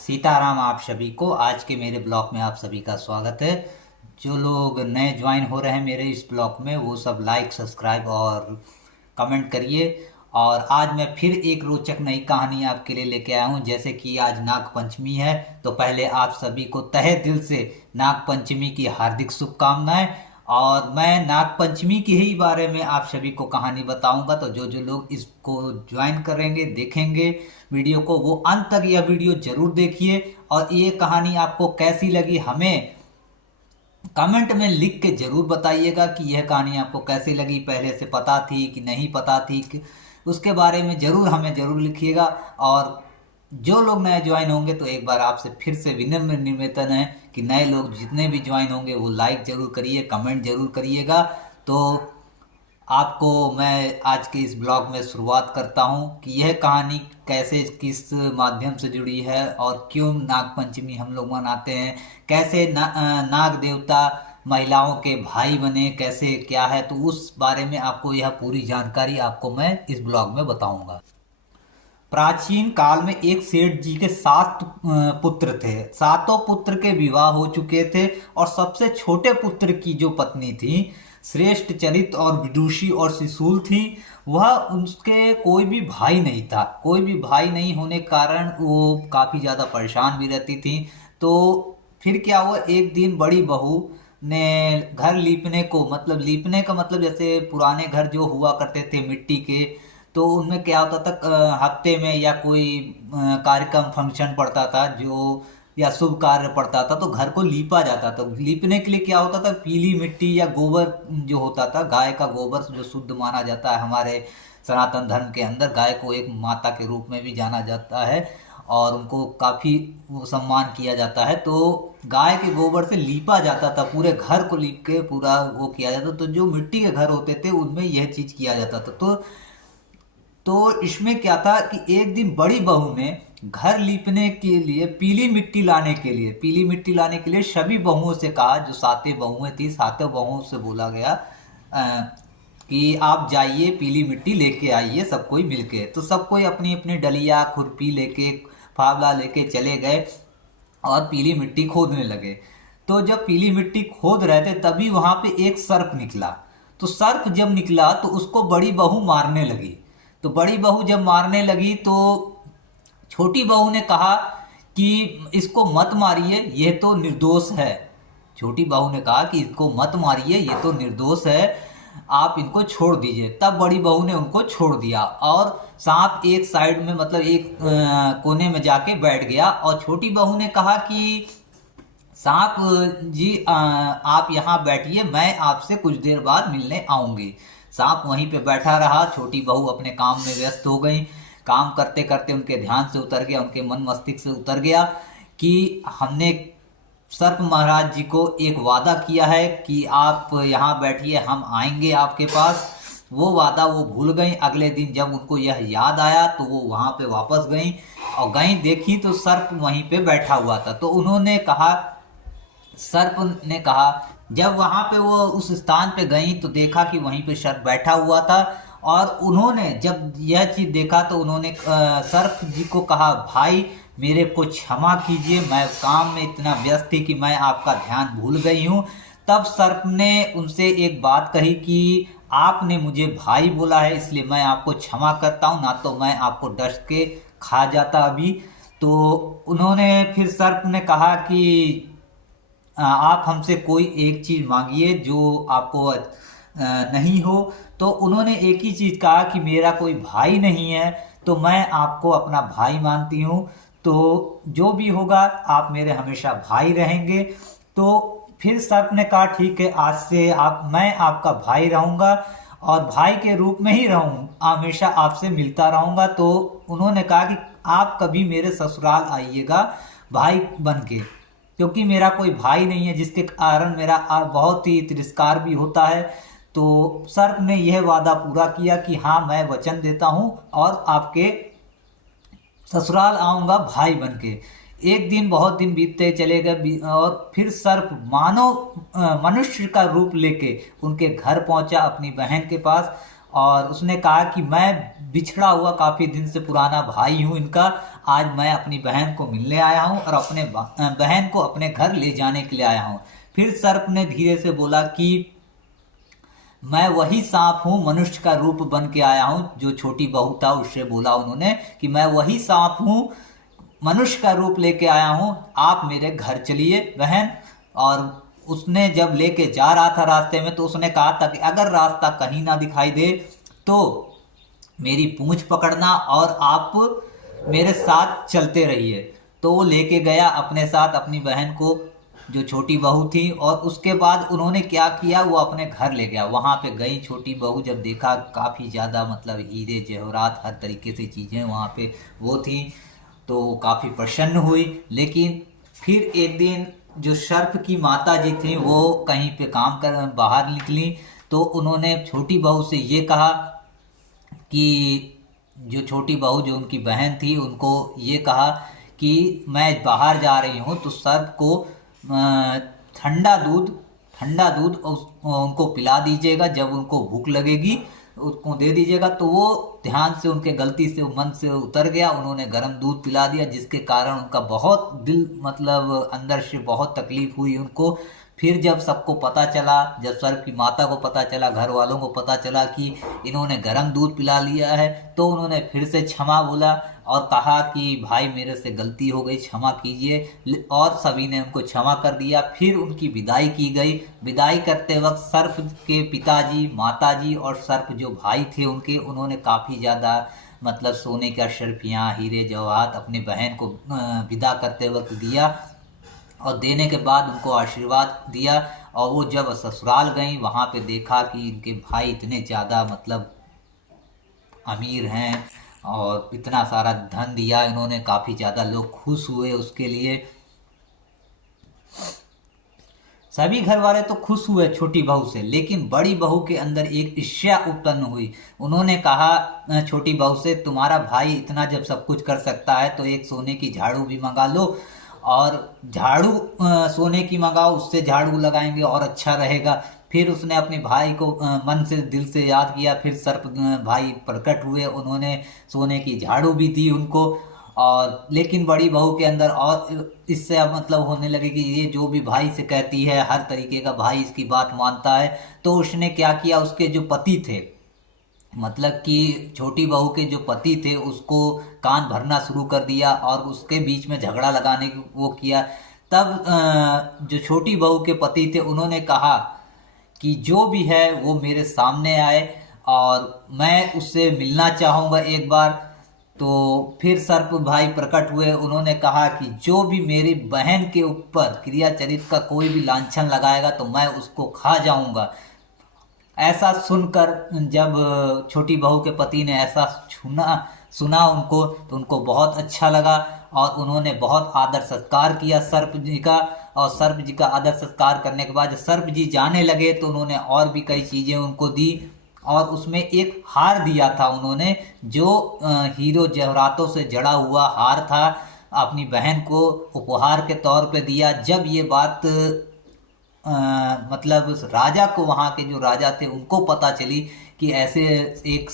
सीताराम आप सभी को। आज के मेरे ब्लॉग में आप सभी का स्वागत है। जो लोग नए ज्वाइन हो रहे हैं मेरे इस ब्लॉग में, वो सब लाइक सब्सक्राइब और कमेंट करिए। और आज मैं फिर एक रोचक नई कहानी आपके लिए लेके आया हूँ। जैसे कि आज नाग पंचमी है, तो पहले आप सभी को तहे दिल से नाग पंचमी की हार्दिक शुभकामनाएं। और मैं नाग पंचमी के ही बारे में आप सभी को कहानी बताऊंगा। तो जो जो लोग इसको ज्वाइन करेंगे, देखेंगे वीडियो को, वो अंत तक यह वीडियो जरूर देखिए। और ये कहानी आपको कैसी लगी हमें कमेंट में लिख के जरूर बताइएगा कि यह कहानी आपको कैसी लगी, पहले से पता थी कि नहीं पता थी उसके बारे में जरूर हमें जरूर लिखिएगा। और जो लोग नए ज्वाइन होंगे, तो एक बार आपसे फिर से विनम्र निवेदन है कि नए लोग जितने भी ज्वाइन होंगे वो लाइक जरूर करिए, कमेंट जरूर करिएगा। तो आपको मैं आज के इस ब्लॉग में शुरुआत करता हूं कि यह कहानी कैसे किस माध्यम से जुड़ी है और क्यों नाग पंचमी हम लोग मनाते हैं, कैसे नाग देवता महिलाओं के भाई बने, कैसे क्या है, तो उस बारे में आपको यह पूरी जानकारी आपको मैं इस ब्लॉग में बताऊंगा। प्राचीन काल में एक सेठ जी के 7 पुत्र थे। सातों पुत्र के विवाह हो चुके थे और सबसे छोटे पुत्र की जो पत्नी थी, श्रेष्ठ चरित और विदुषी और शिशुल थी। वह उसके कोई भी भाई नहीं था। कोई भी भाई नहीं होने के कारण वो काफी ज्यादा परेशान भी रहती थी। तो फिर क्या हुआ, एक दिन बड़ी बहू ने घर लीपने को, मतलब लीपने का मतलब जैसे पुराने घर जो हुआ करते थे मिट्टी के, तो उनमें क्या होता था, हफ्ते में या कोई कार्यक्रम फंक्शन पड़ता था जो, या शुभ कार्य पड़ता था, तो घर को लीपा जाता था। लीपने के लिए क्या होता था, पीली मिट्टी या गोबर जो होता था, गाय का गोबर जो शुद्ध माना जाता है। हमारे सनातन धर्म के अंदर गाय को एक माता के रूप में भी जाना जाता है और उनको काफी सम्मान किया जाता है। तो गाय के गोबर से लीपा जाता था, पूरे घर को लीप के पूरा वो किया जाता। तो जो मिट्टी के घर होते थे उनमें यह चीज किया जाता था। तो इसमें क्या था कि एक दिन बड़ी बहू ने घर लीपने के लिए पीली मिट्टी लाने के लिए सभी बहुओं से कहा। जो सातों बहुएं थी, सातों बहुओं से बोला गया कि आप जाइए पीली मिट्टी लेके आइए, सब कोई मिलके। तो सब कोई अपनी अपनी डलिया खुरपी लेके, फावला लेके चले गए और पीली मिट्टी खोदने लगे। तो जब पीली मिट्टी खोद रहे थे तभी वहां पे एक सर्प निकला। तो सर्प जब निकला तो उसको बड़ी बहू मारने लगी। तो बड़ी बहू जब मारने लगी तो छोटी बहू ने कहा कि इसको मत मारिए, ये तो निर्दोष है। छोटी बहू ने कहा कि इसको मत मारिए, ये तो निर्दोष है, आप इनको छोड़ दीजिए। तब बड़ी बहू ने उनको छोड़ दिया और सांप एक साइड में, मतलब एक कोने में जाके बैठ गया। और छोटी बहू ने कहा कि सांप जी, आप यहाँ बैठिए, मैं आपसे कुछ देर बाद मिलने आऊंगी। सांप वहीं पे बैठा रहा। छोटी बहू अपने काम में व्यस्त हो गई। काम करते करते उनके ध्यान से उतर गया, उनके मन मस्तिष्क से उतर गया कि हमने सर्प महाराज जी को एक वादा किया है कि आप यहाँ बैठिए, हम आएंगे आपके पास। वो वादा वो भूल गई। अगले दिन जब उनको यह याद आया तो वो वहां पे वापस गई और गई, देखी तो सर्प वहीं पे बैठा हुआ था। तो उन्होंने कहा, सर्प ने कहा, जब वहां पे वो उस स्थान पे गई तो देखा कि वहीं पे सर्प बैठा हुआ था। और उन्होंने जब यह चीज देखा तो उन्होंने सर्प जी को कहा, भाई मेरे को क्षमा कीजिए, मैं काम में इतना व्यस्त थी कि मैं आपका ध्यान भूल गई हूँ। तब सर्प ने उनसे एक बात कही कि आपने मुझे भाई बोला है, इसलिए मैं आपको क्षमा करता हूँ, ना तो मैं आपको डस के खा जाता अभी। तो उन्होंने फिर सर्प ने कहा कि आप हमसे कोई एक चीज मांगिए जो आपको नहीं हो। तो उन्होंने एक ही चीज कहा कि मेरा कोई भाई नहीं है, तो मैं आपको अपना भाई मानती हूँ, तो जो भी होगा आप मेरे हमेशा भाई रहेंगे। तो फिर सर्प ने कहा, ठीक है, आज से मैं आपका भाई रहूंगा और भाई के रूप में ही रहूं, हमेशा आपसे मिलता रहूंगा। तो उन्होंने कहा कि आप कभी मेरे ससुराल आइएगा भाई बन के, क्योंकि मेरा कोई भाई नहीं है, जिसके कारण मेरा बहुत ही तिरस्कार भी होता है। तो सर्प ने यह वादा पूरा किया कि हाँ, मैं वचन देता हूं और आपके ससुराल आऊंगा भाई बन के। एक दिन, बहुत दिन बीतते चले गए और फिर सर्प मानव मनुष्य का रूप लेके उनके घर पहुंचा, अपनी बहन के पास। और उसने कहा कि मैं बिछड़ा हुआ काफी दिन से पुराना भाई हूं इनका, आज मैं अपनी बहन को मिलने आया हूँ और अपने बहन को अपने घर ले जाने के लिए आया हूँ। फिर सर्प ने धीरे से बोला कि मैं वही सांप हूँ, मनुष्य का रूप बन के आया हूँ। जो छोटी बहू था उससे बोला उन्होंने कि मैं वही सांप हूँ, मनुष्य का रूप लेके आया हूँ, आप मेरे घर चलिए बहन। और उसने जब लेके जा रहा था रास्ते में तो उसने कहा था कि अगर रास्ता कहीं ना दिखाई दे तो मेरी पूंछ पकड़ना और आप मेरे साथ चलते रहिए। तो वो लेके गया अपने साथ अपनी बहन को, जो छोटी बहू थी। और उसके बाद उन्होंने क्या किया, वो अपने घर ले गया। वहां पे गई छोटी बहू, जब देखा काफ़ी ज़्यादा मतलब हीरे जवाहरात हर तरीके से चीज़ें वहां पे वो थी, तो काफ़ी प्रसन्न हुई। लेकिन फिर एक दिन जो सर्प की माता जी थी वो कहीं पे काम कर बाहर निकली, तो उन्होंने छोटी बहू से ये कहा कि जो छोटी बहू जो उनकी बहन थी उनको ये कहा कि मैं बाहर जा रही हूँ, तो सर्प को ठंडा दूध उनको पिला दीजिएगा। जब उनको भूख लगेगी उसको दे दीजिएगा। तो वो ध्यान से उनके गलती से मन से उतर गया, उन्होंने गर्म दूध पिला दिया, जिसके कारण उनका बहुत दिल मतलब अंदर से बहुत तकलीफ हुई उनको। फिर जब सबको पता चला, जब सर्प की माता को पता चला, घर वालों को पता चला कि इन्होंने गर्म दूध पिला लिया है, तो उन्होंने फिर से क्षमा बोला और कहा कि भाई मेरे से गलती हो गई, क्षमा कीजिए। और सभी ने उनको क्षमा कर दिया। फिर उनकी विदाई की गई। विदाई करते वक्त सर्प के पिताजी, माताजी और सर्प जो भाई थे उनके, उन्होंने काफ़ी ज़्यादा मतलब सोने का शर्फियाँ, हीरे जवाहरात अपनी बहन को विदा करते वक्त दिया। और देने के बाद उनको आशीर्वाद दिया। और वो जब ससुराल गई वहाँ पे देखा कि इनके भाई इतने ज़्यादा मतलब अमीर हैं और इतना सारा धन दिया इन्होंने, काफ़ी ज़्यादा लोग खुश हुए उसके लिए। सभी घर वाले तो खुश हुए छोटी बहू से, लेकिन बड़ी बहू के अंदर एक ईर्ष्या उत्पन्न हुई। उन्होंने कहा छोटी बहू से, तुम्हारा भाई इतना जब सब कुछ कर सकता है तो एक सोने की झाड़ू भी मंगा लो, और झाड़ू सोने की मंगाओ, उससे झाड़ू लगाएंगे और अच्छा रहेगा। फिर उसने अपने भाई को मन से दिल से याद किया। फिर सर्प भाई प्रकट हुए, उन्होंने सोने की झाड़ू भी दी उनको। और लेकिन बड़ी बहू के अंदर और इससे अब मतलब होने लगे कि ये जो भी भाई से कहती है, हर तरीके का भाई इसकी बात मानता है। तो उसने क्या किया, उसके जो पति थे, मतलब कि छोटी बहू के जो पति थे, उसको कान भरना शुरू कर दिया और उसके बीच में झगड़ा लगाने की वो किया। तब जो छोटी बहू के पति थे उन्होंने कहा कि जो भी है वो मेरे सामने आए और मैं उससे मिलना चाहूँगा एक बार। तो फिर सर्प भाई प्रकट हुए, उन्होंने कहा कि जो भी मेरी बहन के ऊपर क्रिया चरित्र का कोई भी लांछन लगाएगा तो मैं उसको खा जाऊंगा। ऐसा सुनकर जब छोटी बहू के पति ने ऐसा सुना उनको, तो उनको बहुत अच्छा लगा और उन्होंने बहुत आदर सत्कार किया सर्प जी का। और सर्प जी का आदर सत्कार करने के बाद सर्प जी जाने लगे तो उन्होंने और भी कई चीज़ें उनको दी। और उसमें एक हार दिया था उन्होंने, जो हीरो जवाहरातों से जड़ा हुआ हार था, अपनी बहन को उपहार के तौर पे दिया। जब ये बात मतलब राजा को, वहाँ के जो राजा थे उनको पता चली कि ऐसे एक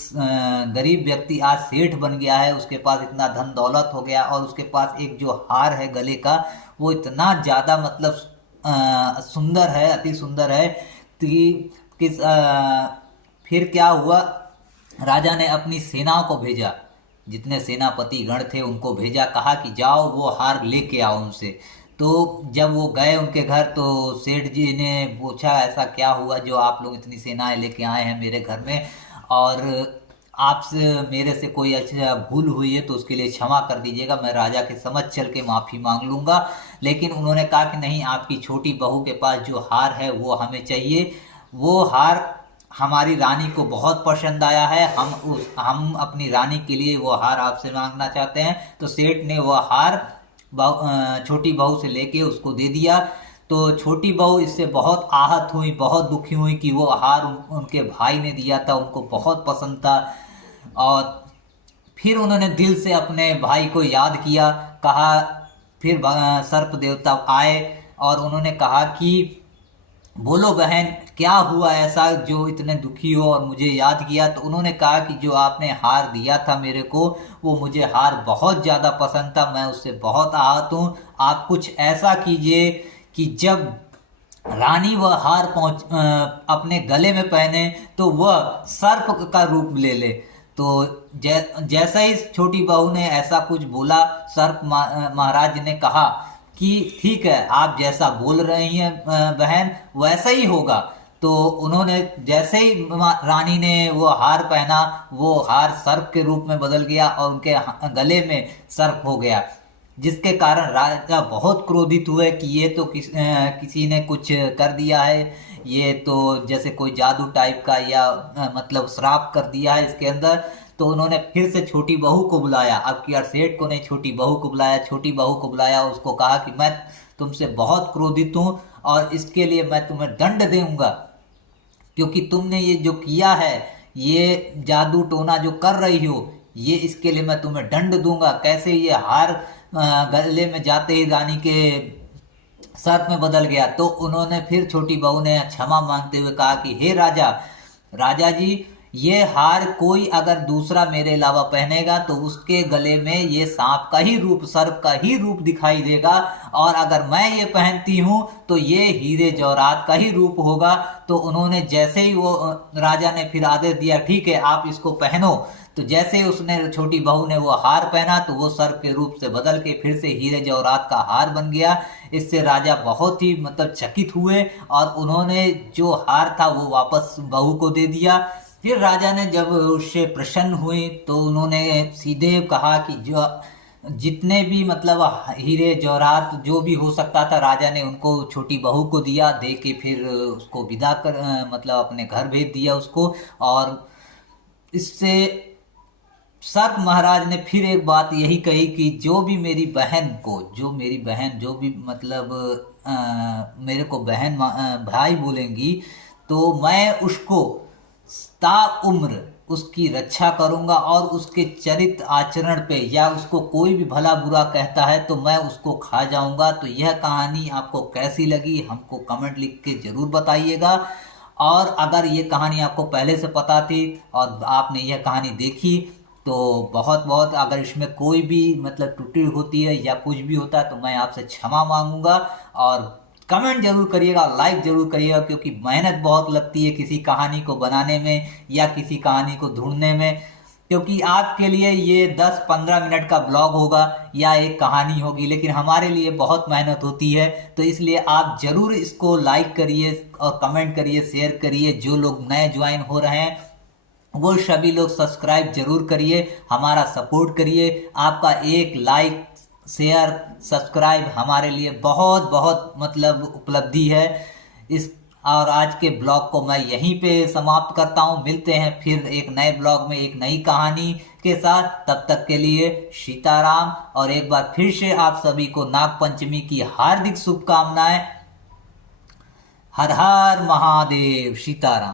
गरीब व्यक्ति आज सेठ बन गया है, उसके पास इतना धन दौलत हो गया और उसके पास एक जो हार है गले का, वो इतना ज़्यादा मतलब सुंदर है, अति सुंदर है कि किस फिर क्या हुआ, राजा ने अपनी सेनाओं को भेजा, जितने सेनापति गण थे उनको भेजा, कहा कि जाओ वो हार लेके आओ उनसे। तो जब वो गए उनके घर तो सेठ जी ने पूछा ऐसा क्या हुआ जो आप लोग इतनी सेनाएं लेके आए हैं मेरे घर में, और आपसे मेरे से कोई अच्छा भूल हुई है तो उसके लिए क्षमा कर दीजिएगा, मैं राजा के समझ चल के माफ़ी मांग लूँगा। लेकिन उन्होंने कहा कि नहीं, आपकी छोटी बहू के पास जो हार है वो हमें चाहिए, वो हार हमारी रानी को बहुत पसंद आया है, हम अपनी रानी के लिए वो हार आपसे मांगना चाहते हैं। तो सेठ ने वो हार छोटी बहू से लेके उसको दे दिया। तो छोटी बहू इससे बहुत आहत हुई, बहुत दुखी हुई कि वो हार उनके भाई ने दिया था, उनको बहुत पसंद था। और फिर उन्होंने दिल से अपने भाई को याद किया, कहा, फिर सर्प देवता आए और उन्होंने कहा कि बोलो बहन, क्या हुआ ऐसा जो इतने दुखी हो और मुझे याद किया। तो उन्होंने कहा कि जो आपने हार दिया था मेरे को, वो मुझे हार बहुत ज़्यादा पसंद था, मैं उससे बहुत आहत हूँ। आप कुछ ऐसा कीजिए कि जब रानी वह हार अपने गले में पहने तो वह सर्प का रूप ले ले। तो जैसा ही छोटी बहू ने ऐसा कुछ बोला, सर्प महाराज ने कहा कि ठीक है, आप जैसा बोल रही हैं बहन, वैसा ही होगा। तो उन्होंने जैसे ही रानी ने वो हार पहना, वो हार सर्प के रूप में बदल गया और उनके गले में सर्प हो गया, जिसके कारण राजा बहुत क्रोधित हुए कि ये तो किसी ने कुछ कर दिया है, ये तो जैसे कोई जादू टाइप का या मतलब श्राप कर दिया है इसके अंदर। तो उन्होंने फिर से छोटी बहू को बुलाया, अब की सेठ को नहीं, छोटी बहू को बुलाया। छोटी बहू को बुलाया, उसको कहा कि मैं तुमसे बहुत क्रोधित हूँ और इसके लिए मैं तुम्हें दंड दूंगा, क्योंकि तुमने ये जो किया है, ये जादू टोना जो कर रही हो, ये इसके लिए मैं तुम्हें दंड दूंगा। कैसे ये हार गले में जाते ही रानी के सर में बदल गया। तो उन्होंने फिर छोटी बहू ने क्षमा मांगते हुए कहा कि हे राजा, राजा जी, ये हार कोई अगर दूसरा मेरे अलावा पहनेगा तो उसके गले में ये सांप का ही रूप, सर्प का ही रूप दिखाई देगा, और अगर मैं ये पहनती हूँ तो ये हीरे जवाहरात का ही रूप होगा। तो उन्होंने जैसे ही वो राजा ने फिर आदेश दिया, ठीक है आप इसको पहनो। तो जैसे उसने, छोटी बहू ने वो हार पहना, तो वो सर्प के रूप से बदल के फिर से हीरे जवाहरात का हार बन गया। इससे राजा बहुत ही मतलब चकित हुए और उन्होंने जो हार था वो वापस बहू को दे दिया। फिर राजा ने जब उससे प्रसन्न हुए तो उन्होंने सीधे कहा कि जो जितने भी मतलब हीरे जवाहरात जो भी हो सकता था, राजा ने उनको छोटी बहू को दिया, दे के फिर उसको विदा कर मतलब अपने घर भेज दिया उसको। और इससे सर्प महाराज ने फिर एक बात यही कही कि जो भी मेरी बहन को, जो मेरी बहन जो भी मतलब मेरे को बहन भाई बोलेंगी, तो मैं उसको ताउम्र उसकी रक्षा करूंगा और उसके चरित्र आचरण पे या उसको कोई भी भला बुरा कहता है तो मैं उसको खा जाऊंगा। तो यह कहानी आपको कैसी लगी हमको कमेंट लिख के जरूर बताइएगा। और अगर ये कहानी आपको पहले से पता थी और आपने यह कहानी देखी तो बहुत बहुत, अगर इसमें कोई भी मतलब त्रुटि होती है या कुछ भी होता है तो मैं आपसे क्षमा मांगूंगा। और कमेंट जरूर करिएगा, लाइक जरूर करिएगा, क्योंकि मेहनत बहुत लगती है किसी कहानी को बनाने में या किसी कहानी को ढूंढने में। क्योंकि आपके लिए ये 10-15 मिनट का ब्लॉग होगा या एक कहानी होगी, लेकिन हमारे लिए बहुत मेहनत होती है। तो इसलिए आप जरूर इसको लाइक करिए और कमेंट करिए, शेयर करिए। जो लोग नए ज्वाइन हो रहे हैं वो सभी लोग सब्सक्राइब जरूर करिए, हमारा सपोर्ट करिए। आपका एक लाइक, शेयर, सब्सक्राइब हमारे लिए बहुत बहुत मतलब उपलब्धि है। इस और आज के ब्लॉग को मैं यहीं पे समाप्त करता हूँ। मिलते हैं फिर एक नए ब्लॉग में एक नई कहानी के साथ। तब तक के लिए सीताराम, और एक बार फिर से आप सभी को नाग पंचमी की हार्दिक शुभकामनाएं। हर हर महादेव, सीताराम।